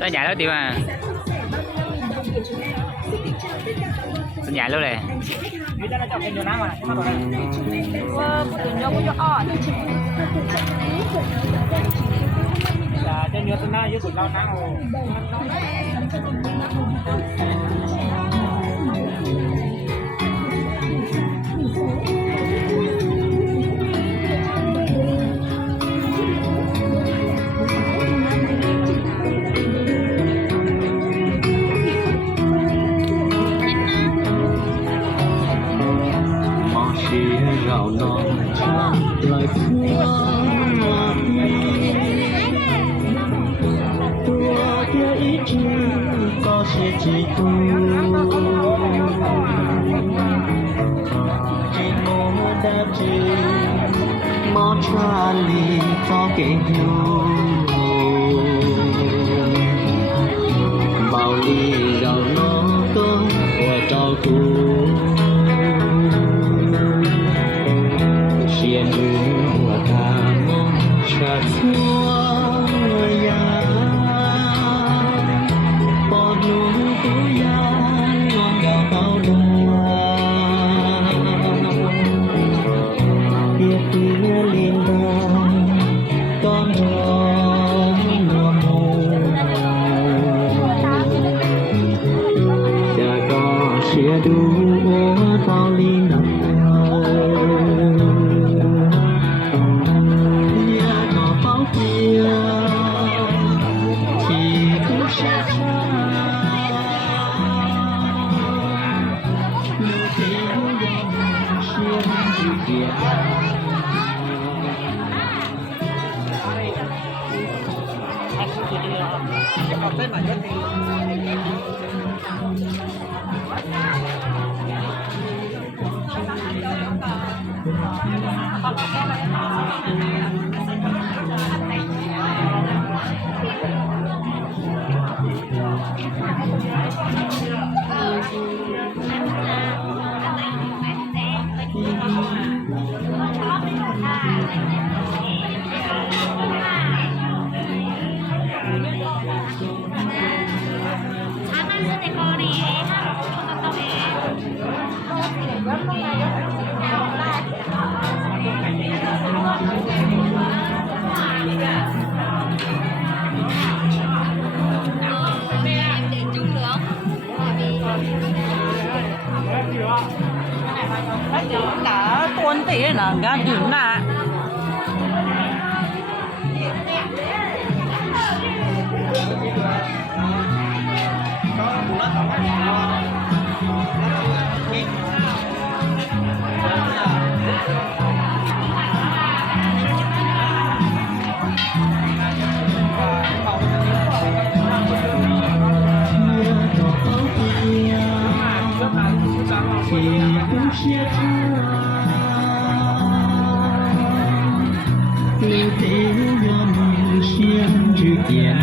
Sao dài lắm Tiệm à? Sao dài lắm này? Là trên nhựa tôi nói với tụi lao nắng rồi. gạo non lại qua tua kia ít chi có sẽ chỉ tu chỉ mô đã chỉ mô cha li có kể hiu bao ly gạo nó có của trao tu Hãy subscribe cho kênh Ghiền Mì Gõ Để không bỏ lỡ cả tuần tỷ là gan đứng nè Lưu thế nhân xiên chữ tiền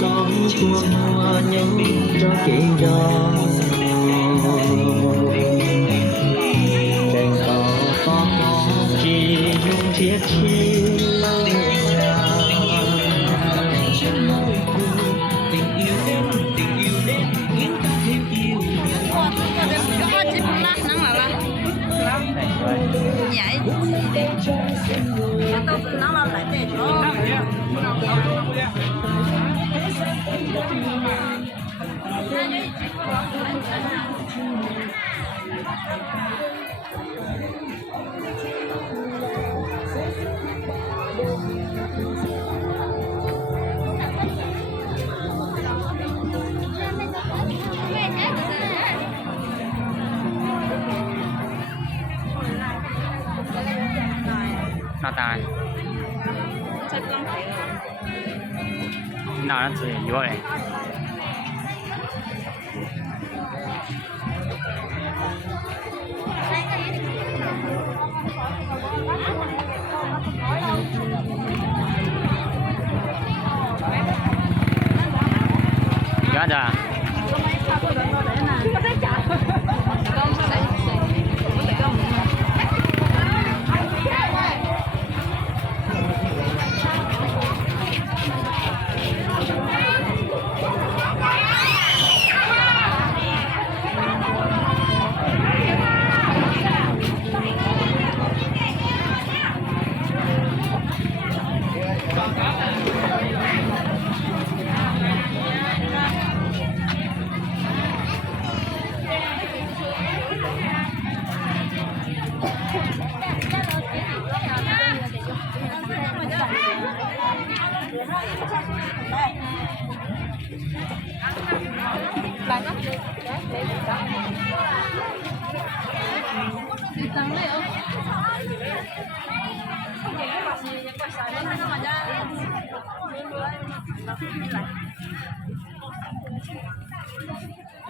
sóng của mùa nhánh cho kể gió đèn tỏ có chỉ nhung chiếc chi tình yêu đến khiến ta thêm yêu vậy tôi nó là lại để cho ta nào nó sẽ vô này gắt à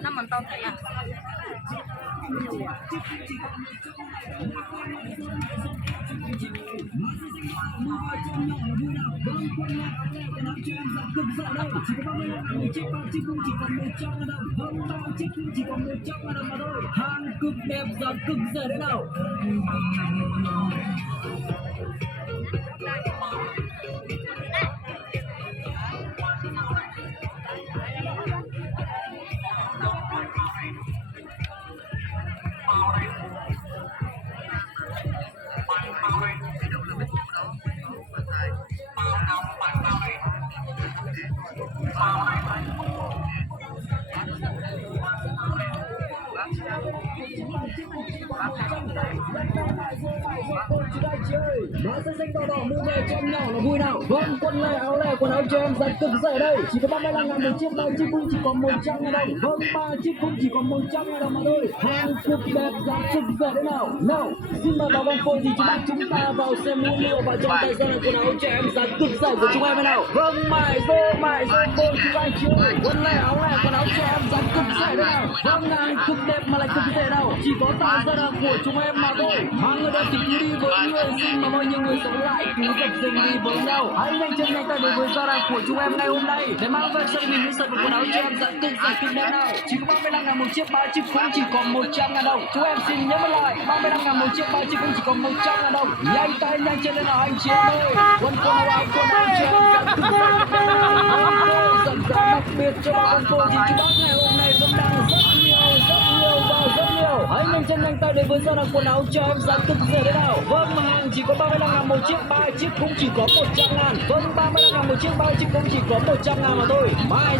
nó mình to thấy à hàng cực đẹp giá cực rẻ đấy nào. Má xanh xanh đỏ đỏ mua về cho em nhỏ nó vui nào. Vâng, quần lẻ quần áo cho em giá cực rẻ đây. Chỉ có 35.000 một chiếc, 3 chiếc cũng chỉ còn 100.000 đồng. Vâng, 3 chiếc cũng chỉ còn 100.000 đồng mà thôi. Hàng cực đẹp giá cực rẻ đấy nào. Nào, xin mời bà con cô dì chú bác chúng ta vào xem mua liệu và trong tay ra là quần áo cho em giá cực rẻ của chúng em thế nào. Vâng, mải rô cô chú anh chị ơi. Quần lẻ quần áo cho em giá cực rẻ đấy nào. Vâng, hàng cực đẹp mà lại cực rẻ nào. Chỉ có tại ra là của chúng em mà thôi. Hàng người ta thì cứ đi với người xin mà bao nhiêu người sống lại cứ dập dừng đi với nhau. Hãy nhanh chân nhanh tay đến với Zara của chúng em ngày hôm nay để mang về cho mình những sản phẩm quần áo cho em giá cực rẻ cực đẹp nào. Chỉ có 35.000 một chiếc, 3 chiếc cũng chỉ còn 100.000 đồng. Chúng em xin nhớ lại 35.000 một chiếc, 3 chiếc cũng chỉ còn 100.000 đồng. Nhanh tay nhanh chân lên nào anh chị em ơi. Quần áo cho em giá cực rẻ đặc biệt cho bà con cô thì chú bác ngày hôm nay vẫn đang rất nhiều. Hãy nhanh chân nhanh tay đến với Zara quần áo cho em giá cực rẻ đấy nào. Vâng, hàng chỉ có 35.000 một chiếc, 3 chiếc cũng chỉ có 100.000. Vâng, 35.000 một chiếc, 3 chiếc cũng chỉ có 100.000 mà thôi. Mải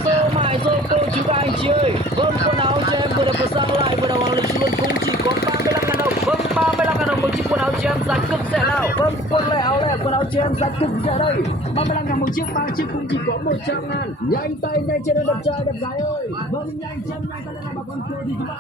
rô cô chú và anh chị ơi. Vâng, quần áo cho em vừa đẹp vừa sang lại vừa đầu hàng lịch luôn cũng chỉ có 35.000 đồng. Vâng, 35.000 đồng một chiếc quần áo cho em giá cực rẻ nào. Vâng, quần lẻ quần áo cho em giá cực rẻ đây. 35.000 một chiếc, 3 chiếc cũng chỉ có 100.000. Nhanh tay nhanh chân lên đẹp trai đẹp gái ơi. Vâng, nhanh chân nhanh tay lên nào bà con cô thì chúng ta